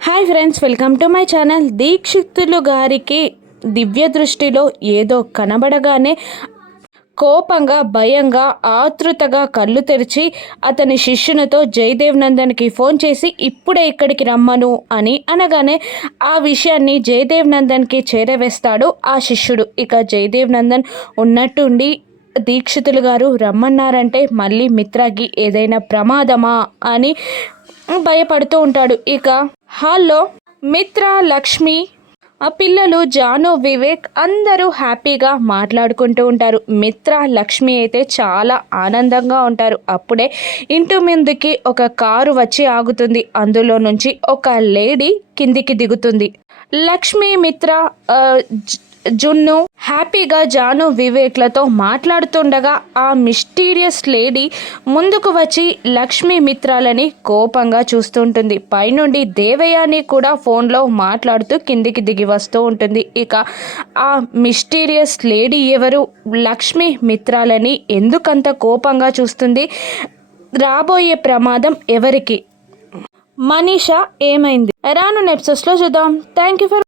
Hi friends welcome to my channel. Dikshitulu గారికి దివ్య దృష్టిలో ఏదో కనబడగానే కోపంగా భయంగా ఆతృతగా కళ్ళు తెరిచి అతని శిష్యునితో జయదేవ్ నందన్కి ఫోన్ చేసి ఇప్పుడే ఇక్కడికి రమ్మను అని అనగానే ఆ విషయాన్ని జయదేవ్ నందన్కి చేరవేస్తాడు ఆ శిష్యుడు. ఇక జయదేవ్ నందన్ ఉన్నట్టుండి దీక్షితులు గారు రమ్మన్నారంటే మళ్ళీ మిత్రాకి ఏదైనా ప్రమాదమా? అని భయపడుతూ ఉంటాడు. ఇక హాల్లో మిత్ర లక్ష్మి ఆ పిల్లలు జాను వివేక్ అందరూ హ్యాపీగా మాట్లాడుకుంటూ ఉంటారు. మిత్ర లక్ష్మి అయితే చాలా ఆనందంగా ఉంటారు. అప్పుడే ఇంటి ముందుకి ఒక కారు వచ్చి ఆగుతుంది. అందులో నుంచి ఒక లేడీ కిందికి దిగుతుంది. లక్ష్మి మిత్ర జ- జున్ను హ్యాపీగా జాను వివేక్లతో మాట్లాడుతుండగా ఆ మిస్టీరియస్ లేడీ ముందుకు వచ్చి లక్ష్మి మిత్రాలని కోపంగా చూస్తుంటుంది. పైనుండి దేవయాని కూడా ఫోన్లో మాట్లాడుతూ కిందికి దిగి వస్తూ ఉంటుంది. ఇక ఆ మిస్టీరియస్ లేడీ ఎవరు? లక్ష్మి మిత్రాలని ఎందుకంత కోపంగా చూస్తుంది? రాబోయే ప్రమాదం ఎవరికి? మనీషా ఏమైంది? రాను నెప్సెస్లో చూద్దాం. Thank you for